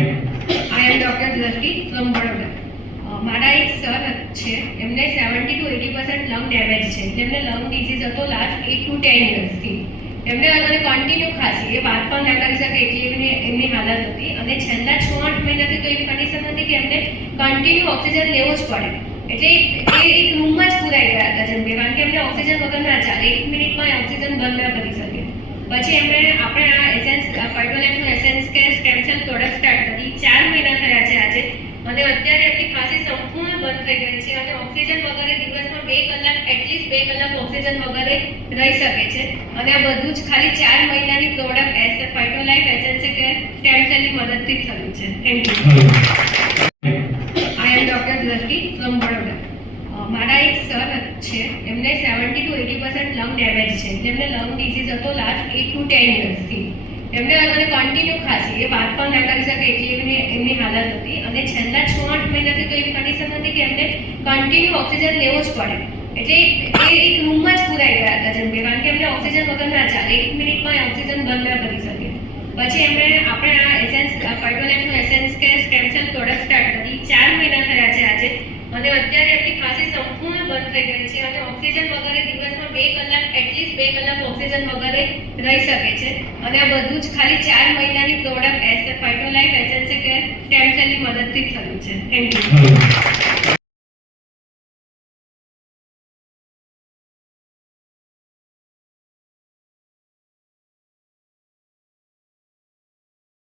I am Dr. Drashti from Baroda. મારા એક sir છે, એમને 70 to 80% લંગ ડેમેજ છે. જેમને લંગ ડિઝીઝ હતો લાસ્ટ 8 to 10 યર્સથી. એમને અને કન્ટિન્યુ ખાંસી, એ વાત પણ ના કરી શકે એટલી એમની હાલત હતી. અને છેલ્લા 6-8 મહિનાથી તો એવી કન્ડિશન હતી કે એમને કન્ટિન્યુ ઓક્સિજન લેવો જ પડે. એટલે એ એક રૂમમાં જ પુરાઈ ગયા હતા જેમ કે, કારણ કે એમને ઓક્સિજન વગર ના ચાલે, 1 મિનિટમાં ઓક્સિજન બંધ ના કરી શકે. પછી આપણે આ એસેન્સ ફાઇટોલાઇફનું એસેન્સ કે સ્ટેમ સેલ પ્રોડક્ટ સ્ટાર્ટ કરી 4 મહિના થયા છે આજે. અને અત્યારે એમની ખાંસી સંપૂર્ણ બંધ થઈ ગઈ છે અને ઓક્સિજન વગરે દિવસમાં 2 કલાક એટલીસ્ટ 2 કલાક ઓક્સિજન વગરે રહી શકે છે. અને આ બધું જ ખાલી 4 મહિનાની પ્રોડક્ટ ફાઇટોલાઇફ એસેન્સ કે સ્ટેમ સેલની મદદથી જ થયું છે. Thank you. I am doctor Drishti from Baroda. મારા એક સર છે, એમને 70 to 80% લંગ ડેમેજ છે. જેમને લંગ ડિઝીઝ હતો લાસ્ટ 8 to 10 યર્સથી. એમને અને કન્ટિન્યુ ખાંસી, એ વાત પણ ના કરી શકે એટલી એમની હાલત હતી. અને છેલ્લા 6-8 મહિનાથી તો એવી કન્ડિશન હતી કે એમને કન્ટિન્યુ ઓક્સિજન લેવો જ પડે. એટલે એ એક રૂમમાં જ પુરાઈ ગયા હતા જેમ કે, કારણ કે એમને ઓક્સિજન વગર ના ચાલે, 1 મિનિટમાં ઓક્સિજન બંધ ના કરી શકે. પછી આપણે આ એસેન્સ ફાઇટોલાઇફનું એસેન્સ કે સ્ટેમ સેલ પ્રોડક્ટ સ્ટાર્ટ કરી 4 મહિના થયા છે આજે. અને અત્યારે એમની ખાંસી સંપૂર્ણ બંધ થઈ ગઈ છે અને ઓક્સિજન વગરે દિવસમાં 2 કલાક એટલીસ્ટ 2 કલાક ઓક્સિજન વગરે રહી શકે છે. અને આ બધું જ ખાલી 4 મહિનાની પ્રોડક્ટ ફાઇટોલાઇફ એસેન્સ કે સ્ટેમ સેલની મદદથી જ થયું છે. Thank you.